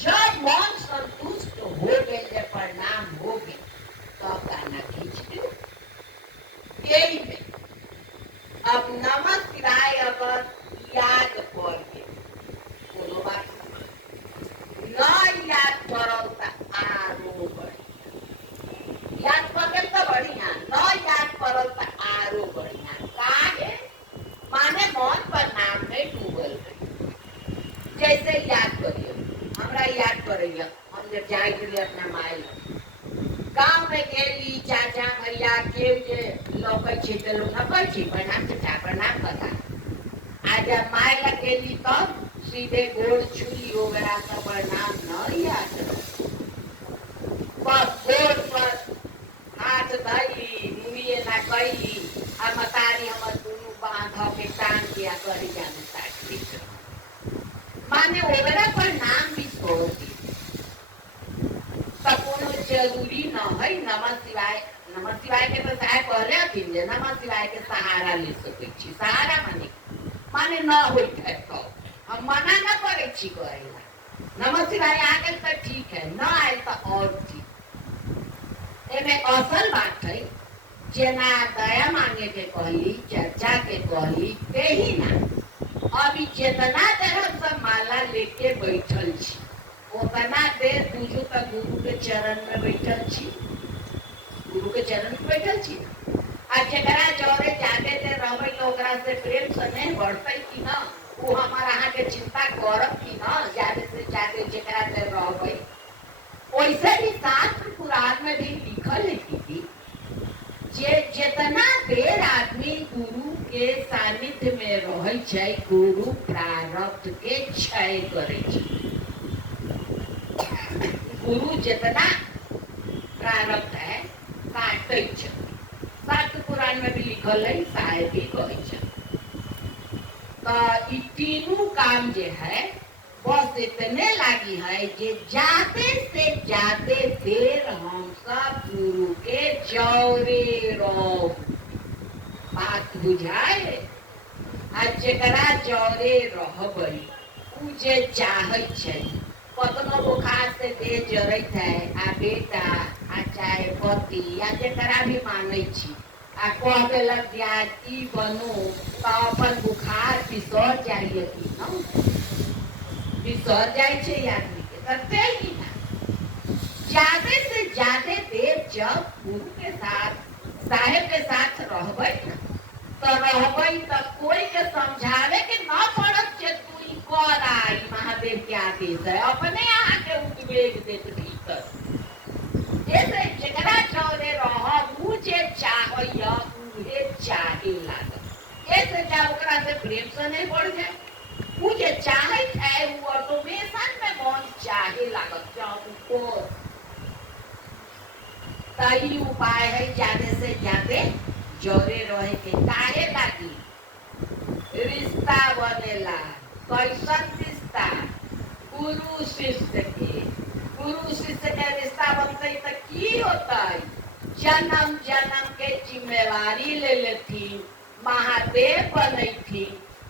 जब मन संतुष्ट हो गए प्रणाम हो गए तब दाना खींच दो यही में अब नमः शिवाय अगर याद पड़ के कोनो बात न याद पड़ल तो आरो बढ़िया याद पड़ल तो बढ़िया न याद पड़ल तो आरो बढ़िया काहे माने मन पर नाम में डूबल गई जैसे याद करिए हमरा याद करिए हम जब जाए के अपना माइल गांव में गेली चाचा भैया केव जे लौकै छी त लोग न कहै छी प्रणाम चाचा प्रणाम कथा आज माय लग गेली तब सीधे गोड़ छुली ओकरा का प्रणाम न याद बस गोड़ पर हाथ धैली मुड़िए ना कैली आ मतारी हमर दुनू बांध के टांग दिया करी जाने ताक माने ओकरा प्रणाम भी छोड़ दी कोनो जरूरी न है नमः शिवाय के तो साहब कहले हथिन जे नमः शिवाय के सहारा ले सकै छी सहारा माने न होइत है तो हम मना न करे छी कहेला नमः शिवाय आ गेल तो ठीक है न आए तो और ठीक एमे असल बात है जेना दया मांगे के कहली चर्चा के कहली कही ना अभी जितना देर हम सब माला लेके बैठल छी उतना देर पूजो का गुरु के चरण में बैठल छी गुरु के चरण में बैठल छी आ जकरा जौरे जाते देर रहबै तो ओकरा से प्रेम स्नेह बढ़तै कि ना वो हमारा अहाँ के चिंता करब कि ना ज्यादा से ज्यादा जकरा देर रहबै वैसे भी शास्त्र पुराण में भी लिखल है कि जे जितना देर आदमी गुरु के सानिध्य में रहै छै गुरु प्रारब्ध के क्षय करे छै गुरु जितना प्रारब्ध है काटे शास्त्र पुराण में भी लिखल है साहेब भी कहे तो ये तीनों काम जे है बस इतने लागी है जे जाते से जाते देर हम सब गुरु के जौरे रहो बात बुझाए आ जकरा जौरे रहबै उ जे चाहै छै कतनो बुखार से देह जरत है आ बेटा आ चाहे पति या जकरा भी मानै छी आ कह देलक दियाद ई बनू तो अपन बुखार बिसर जाइए कि न बिसर जाए छै आदमी के तते ही ना ज्यादा से ज्यादा देर जब गुरु के साथ साहेब के साथ रहबै ना तो रहबै तो कोई के समझावे के न पड़त जे कर आई महादेव के आदेश है अपने यहाँ के उद्वेग देत भीतर जैसे जकरा चौरे रह जे चाहैया उहे चाहे लागत ऐसे जा ओकरा से प्रेम से नहीं बढ़ जाए वो जे चाहत है वो ऑटोमेशन में मन चाहे लागत जाओ तही उपाय है ज्यादा से ज्यादा जोरे रहे के काहे लागी रिश्ता बनेला कैसन रिश्ता गुरु शिष्य के रिश्ता बनते तो की होता जन्म जन्म के जिम्मेवारी ले लेती महादेव बनती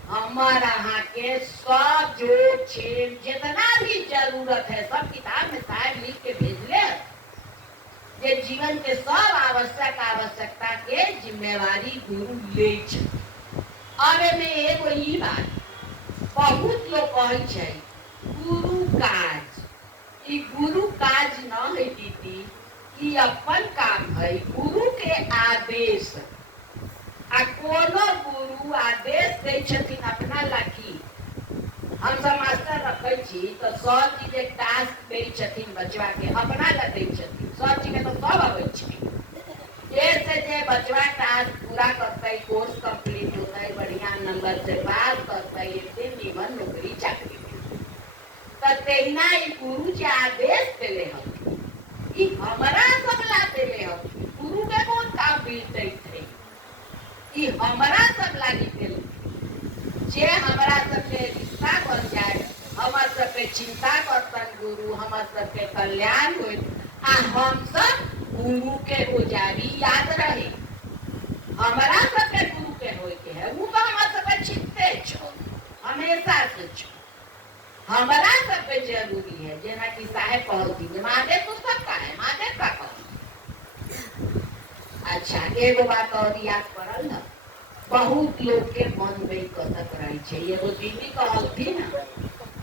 हमारा यहाँ के सब जो छेद जितना भी जरूरत है सब किताब में साहब लिख के भेजले जे जीवन के सब आवश्यकता के जिम्मेवारी गुरु ले छै। अब में एगो ई बात बहुत लोग कहै छै गुरु काज, ई गुरु काज न है दीदी, ई अपन काम है, गुरु के आदेश। आ कोनो गुरु आदेश दै छथिन अपना लागी। हम सब मास्टर रखै छी तो सर जी जे टास्क दै छथिन बचवा के अपना ला दै छथिन, सर जी के तो सब आबै छै। जैसे जे बचवा टास्क पूरा करतै, कोर्स कंप्लीट होतै, बढ़िया नंबर से पास करतै, एते निमन नौकरी चाकरी त तहिना ई गुरु जे आदेश देले हथिन, ई हमरा सब ला देले हथिन। गुरु के कोन काम मिलतै थे, ई हमरा सब लागी देले। जे हमरा सबके रिश्ता बन जाए, हमर सबके चिंता करतन गुरु, हमर सबके कल्याण होए, आ हम सब गुरु के उजारी याद रहे। हमरा सबके गुरु के होए के है, वो तो हमर सबके चिंते छो, हमेशा से छो। हमरा सबके जरूरी है, जेना कि साहेब कहती महादेव तो सबका है, महादेव का कहती। अच्छा एगो बात और याद पड़ल न, बहुत लोग के मन में कसक रही है। एगो दीदी कहती ना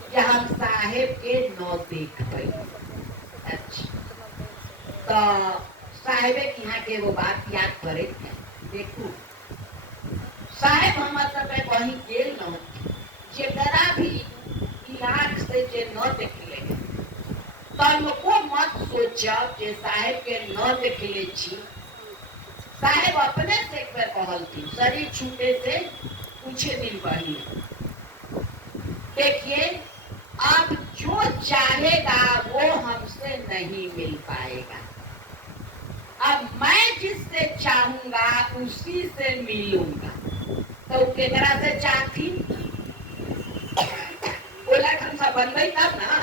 कि हम साहेब के न देख पाई। अच्छा तो साहेबे के यहाँ के एगो बात याद करे थे। देखू साहेब हमार सब कहीं गेल न, जेकरा भी आँख से जे न देखले तनको मत सोचब जे साहेब के न देखले छी। साहेब अपने से एक बार कहलती शरीर छूटे से कुछ दिन पहले, देखिए अब जो चाहेगा वो हमसे नहीं मिल पाएगा। अब मैं जिससे चाहूंगा उसी से मिलूंगा। तो केकरा से चाहती ओला हम सब बनबै तब ना,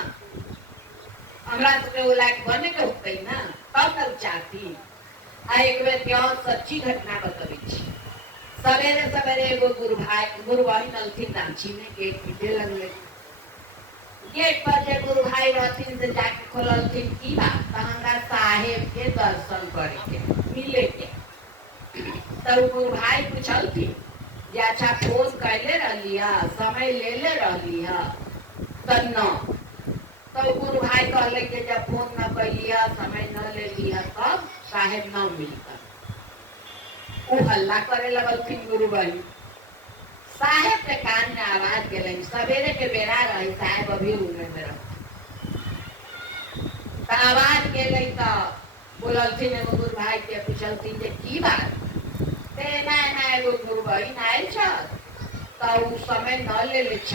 हमरा सबके ओला बने के होतै ना, तब तक चाहती। आ एक बेर के और सच्ची घटना बतबै छी। सवेरे सवेरे एगो गुरु बहिन अलथिन रांची में, गेट पीटे लगले। गेट पर जे गुरु भाई रहथिन से जाके खोललथिन की बात, त हमरा साहेब के दर्शन करे के मिले के। तब गुरु भाई पूछलथिन जे अच्छा फोन कैले रहली है, समय ले ले रहली है त न। तो गुरु भाई कहले कि जब फोन न कैली है, समय न ले ली है, तब साहेब न मिलता। वो हल्ला करे लगलथिन गुरु भाई। साहेब के कान में आवाज गेलै, सवेरे के बेरा रही, साहेब अभी रूमे में रह। आवाज गेलै त बोललथिन एगो गुरु भाई के, पूछलथिन जे की बात, ते ना एगो गुरु बहिन आयल छ त उ समय न ले ले छ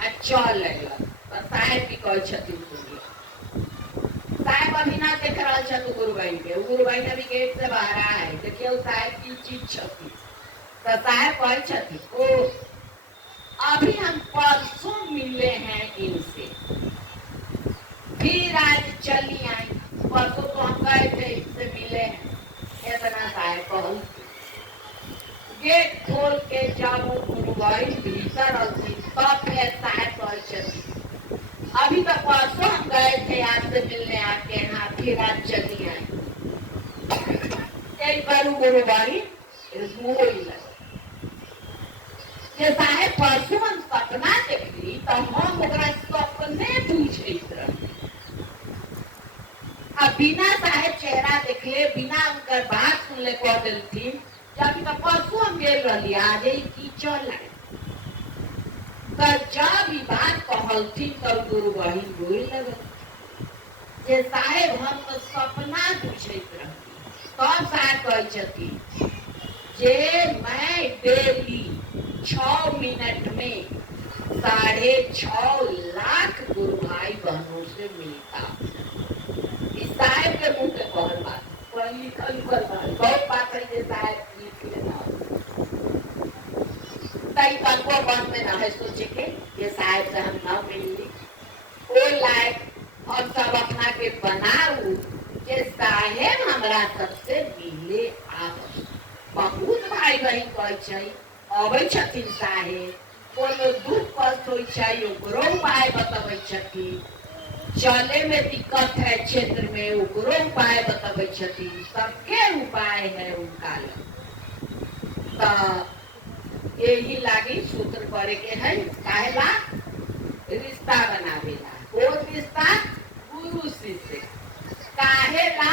आ चल अयलक। त साहेब की कहै छथिन सुनिए। साहेब अभी ना देख रहल छथि गुरु बहिन के, गुरु बहिन अभी गेट से बाहर आए, देखिए साहेब की चीज छथि। तो साहेब कहै छथि ओ अभी हम परसों मिले हैं इनसे, फिर आज चली आई, परसों तो हम गए थे इनसे मिले हैं। इतना साहेब कहल। गेट खोल के जब वो गुरु बहिन भीतर अलथी तब फिर साहेब कहै छथि अभी तो परसों हम गए थे आज से मिलने आपके यहाँ, फिर आज चली आई। एक बार गुरु बहिन ये साहेब परसों हम सपना देखली तो हम ओकरा सपने पूछत रही। अब बिना साहेब चेहरा देखले, बिना उनकर बात सुनले कह देलथिन जब तो परसों हम गेल रही, आज ही की चल आए। तो जब ई बात कहलथिन तब गुरु बहिन बोल लगल जे साहेब हम तो सपना पूछत रही। तब साहेब कहै छथिन जे मैं डेली 6 मिनट में 6.5 लाख गुरु भाई बहनों से मिलता। इस साहेब के मुंह के कहल बात, पर लिखल बात, बहुत बात है जे साहेब लिख लेना। तई तनको मन में ना है सोचे के ये साहेब से हम ना मिली, ओ लायक हम सब अपना के बनाऊ जे साहेब हमरा सबसे मिले आब। बहुत भाई बहन कहै छै अबै छथिन साहेब, कोनो दुख कष्ट होइ छै ओकरो उपाय बतबै छथिन। चले में दिक्कत है क्षेत्र में उकरो उपाय बतावे छथिन, सबके उपाय है उनका तो यही लागी सूत्र करे के है काहेला रिश्ता बनावेला वो रिश्ता गुरु शिष्य काहेला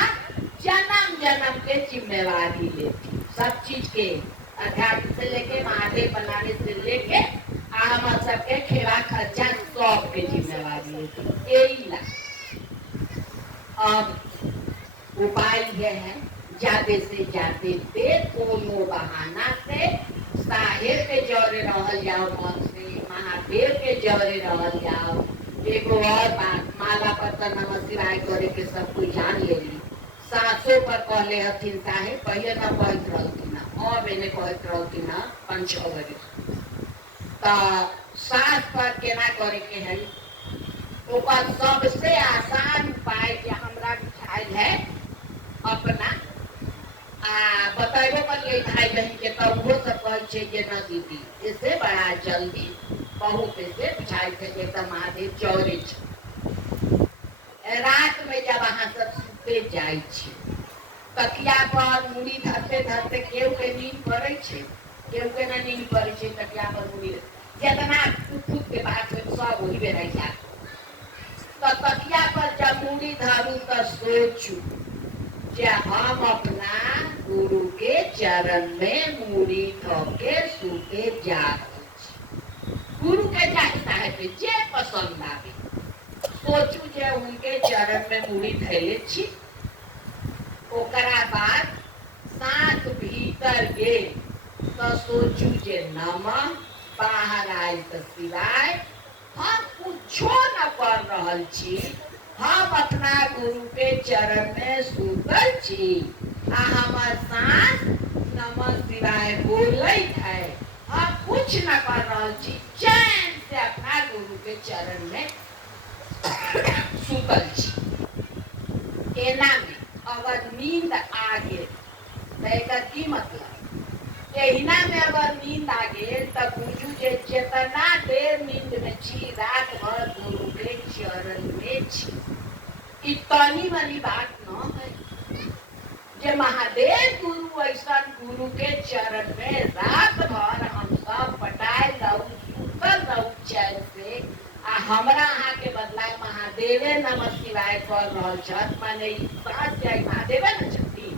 जन्म जन्म के जिम्मेवारी लेती सब चीज के अध्यात्म से लेके महादेव बनाने से लेके हम सबके खेला खर्चा सब के जिम्मेवारी लेती यही ला। अब उपाय यह है जाते से जाते पे कोनो बहाना से साहेब के जौरे रहल जाओ, मन से महादेव के जौरे रहल जाओ। एगो और बात माला पर तो नमः शिवाय करे के सब कोई जान लेली, सासों पर कहले हथिन साहेब पहले न कहत रहथिन और मैंने कहत रहथिन 5-6 बजे तो सास पर केना करे के है ओकर सबसे आसान उपाय जे हमरा बुझाइल है अपना बताइबो करिए भाई बहन के तो वो सब कहे छे जे न दीदी इससे बड़ा जल्दी बहुत से बुझाई थे जे त महादेव चौरे छे। रात में जब वहां सब सुते जाई छे तकिया पर मुड़ी धरते धरते केहू के नींद पड़े छे केहू के ना नींद पड़े छे तकिया पर मुड़ी जितना खुद के बात में सब वही में रह जा तो तकिया पर जब मुड़ी धरू तो सोचू जे हम अपना गुरु के चरण में मुड़ी धोके सूते जा गुरु के चाहे साहेब जे पसंद आवे सोचू जे उनके चरण में मुड़ी धैले छी ओकरा बाद सांस भीतर गे तो सोचू जे नमः बाहर आए तो शिवाय हम कुछो न कर रहल छी हम अपना गुरु के चरण में सुतल छी आ हमर सांस नमः शिवाय बोलत है हम कुछ न कर रहल छी चैन से अपना गुरु के चरण में सुतल छी। एना में अगर नींद आ गेल तो एकर की मतलब एहिना में अगर नींद आ गेल तो बुझू जे जितना देर नींद में छी रात भर गुरु के चरण में छी इतनी वाली बात न है जे महादेव गुरु ऐसा गुरु के चरण में रात भर हम सब पटाए रहू सुतल रहू चैन से आ हमरा अहाँ के बदला महादेवे नमः शिवाय कर रहल छत माने साथ जाय महादेवे न छथि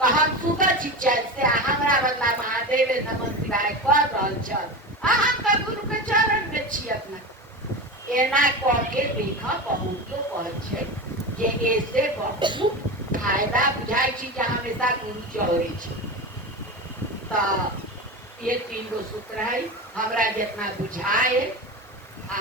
तो हम सुतल छी चैन से आ हमरा बदला महादेवे नमः शिवाय कर रहल छत आ हम तो गुरु के चरण में छी अपना एना कह के देखा बहुत लोग कहै छै जे ऐसे बहुत फायदा बुझाई छी जे हमेशा गुरु चौरे छी तो ये 3 गो सूत्र है हमरा जितना बुझाए आ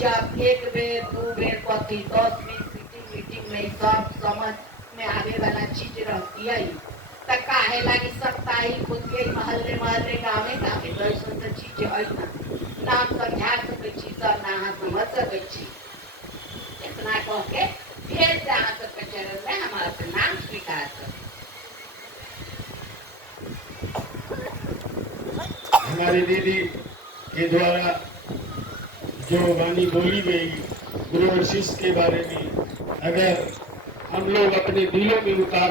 जब 1 बेर 2 बेर कथी 10 मीटिंग में सब समझ में आने वाला चीज रहती है तो काहे लागी साप्ताहिक होती है महल्ले गाँवे तो ऐसा चीज है ना हम समझा सके सब ना अहाँ समझ सके इतना कह के फिर से अहाँ सबके चरण में हम अपना नाम स्वीकार करें। हमारी दीदी के द्वारा जो वाणी बोली गई गुरु और शिष्य के बारे में अगर हम लोग अपने दिलों में उतार